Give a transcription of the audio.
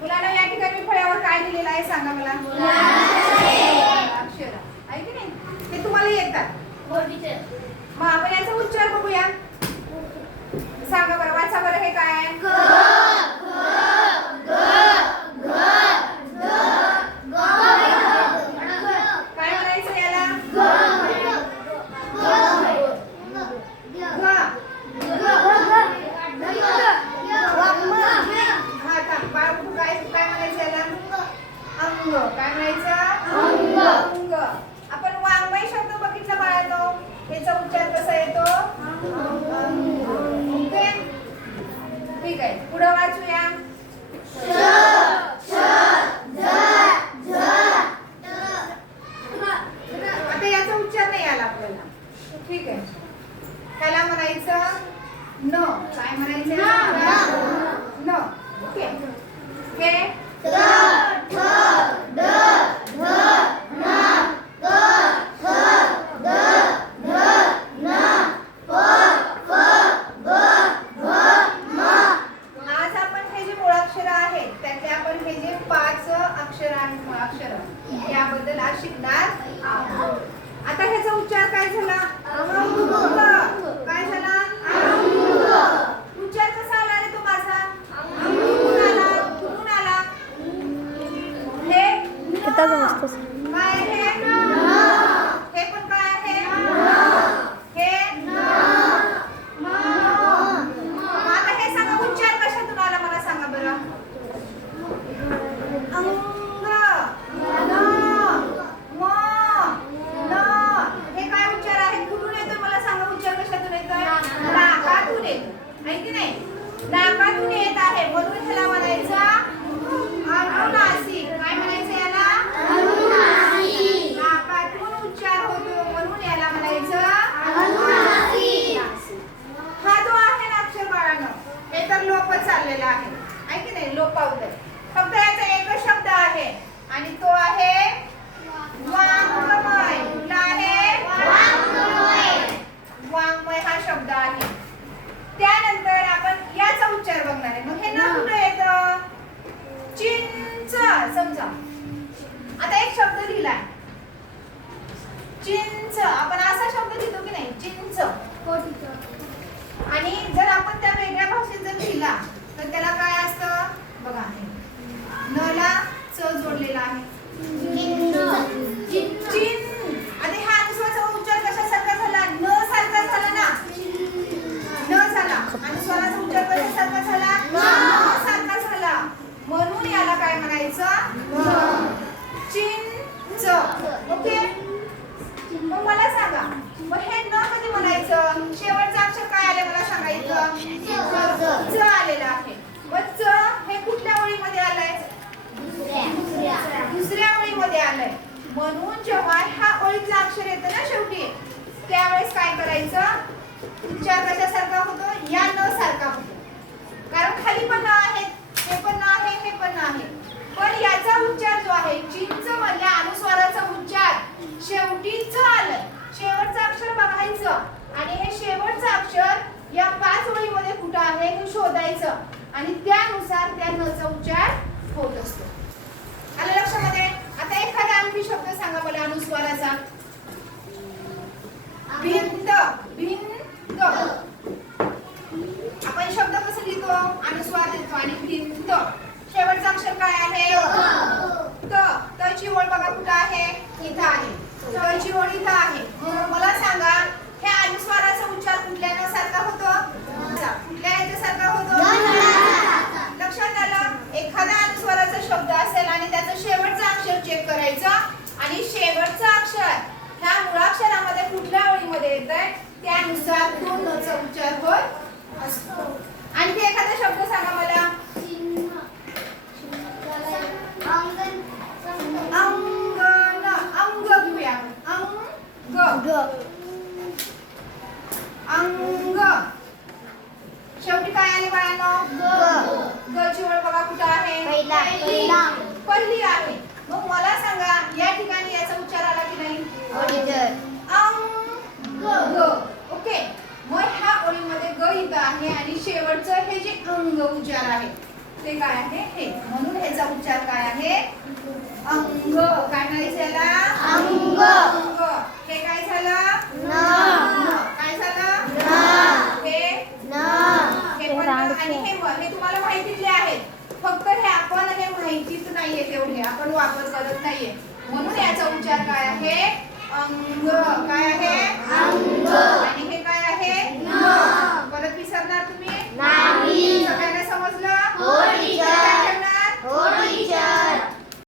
मुलांना या ठिकाणी फळ्यावर काय दिलेलं आहे सांगा मला. अक्षर आहे की नाही, ते तुम्हाला येतात. मग आपण याचा उच्चार बघूया. सांगा बरं, वाचा बरं, हे काय आहे? काय म्हणायचं याला? अंग. काय म्हणायचं? अंग. आपण वाङ्मय शब्द बघितला बाळांनो, याचा उच्चार कसा येतो? ओके, ठीक आहे. पुढे वाचूया. आता याचा उच्चार नाही आला आपल्याला, ठीक आहे. त्याला म्हणायचं न. काय म्हणायचं? न. ओके, हे याबद्दल आज शिकणार आहोत. आता ह्याचा उच्चार काय झाला? काय झाला? उच्चार कसा आला रे तो माझा? कुठून आला? हे काय आहे? हे पण काय आहे? हे आता हे सांगा, उच्चार कशातून आला मला सांगा बरं. नाकातून येत आहे म्हणून ह्याला म्हणायचं अनुनासिक. काय म्हणायचं याला? अनुनासिक. नाकातून उच्चार होतो म्हणून याला म्हणायचं अनुनासिक. हा जो आहे ना अक्षर बाळांनो, हे तर लोपच चाललेला आहे की नाही? लोपावलंय. फक्त याचा एकच शब्द आहे आणि तो आहे वाङ्मय. कुठला आहे? वाङ्मय. वाङ्मय हा शब्द आहे. त्यानंतर आपण याचा उच्चार बघणार आहे. मग हे ना कुठं येतं? चिंच. समजा आता एक शब्द लिहिलाय चिंच. आपण असा शब्द लिहितो की नाही? चिंच. आणि जर आपण त्या वेगळ्या भाषेत जर लिहिला तर त्याला काय असतं बघा. न ला च जोडलेला आहे. चिन. आता ह्या अनुस्वाराचा उच्चार कशासारखा झाला? न सारखा झाला ना. न झाला. अनुस्वाराचा उच्चार कशासारखा झाला? न सारखा झाला. म्हणून याला काय म्हणायचं? चिंच. ओके, मग मला सांगा, मग हे न कधी म्हणायचं? शेवटचं अक्षर काय आले मला सांगायचं? च आलेलं आहे. मग च हे कुठल्या ओळीमध्ये आलंय? दुसऱ्या ओळीमध्ये आलंय. म्हणून जेव्हा ह्या ओळीतलं अक्षर येतं ना शेवटी, त्यावेळेस काय करायचं? उच्चार कशासारखा होतो? या न सारखा होतो. कारण खाली पण न आहे, हे पण न आहे, हे पण न आहे. पण याचा उच्चार जो आहे चिंच मधल्या अनुस्वाराचा उच्चार शेवटी च आलंय. शेवटचं अक्षर बघायचं आणि हे शेवटचं अक्षर या 5 ओळीमध्ये कुठं आहे हे शोधायचं आणि त्यानुसार त्या नचा उच्चार होत असतो. आलं लक्षामध्ये? आता एखादा आणखी शब्द सांगा मला अनुस्वाराचा. भिंत. भिंत. आपण शब्द कसं लिहितो? अनुस्वार देतो आणि भिंत. शेवटचं अक्षर काय आहे? त. तची ओळ बघा कुठं आहे? इथं आहे. तची ओळ इथं आहे. मला सांगा, ह्या अनुस्वाराचा उच्चार कुठल्या न सारखा होतो? कुठल्या याच्यासारखा होतो? लक्षात आलं? एखादा अनुस्वाराचा शब्द असेल आणि त्याचं शेवटचं अक्षर चेक करायचं आणि शेवटचं अक्षर ह्या मुळाक्षरामध्ये कुठल्या ओळीमध्ये येतंय त्यानुसार तो नचा उच्चार होत असतो. आणखी एखादा शब्द सांगा मला. अंगण. अंग घेऊया. अंग. अंग. शेवटी काय आले बाळांनो? ग ची ओळ बघा कुठं आहे? पहिली आहे. मग मला सांगा, या ठिकाणी याचा उच्चार आला की नाही? अंग. ओके, मग ह्या ओळीमध्ये ग इथं आहे आणि शेवटचं हे जे अंग उच्चार आहे ते काय आहे? हे. म्हणून हे आहे, आपण वापर करत नाहीये. म्हणून याचा उच्चार काय आहे? अंग. काय आहे? अंग. आणि हे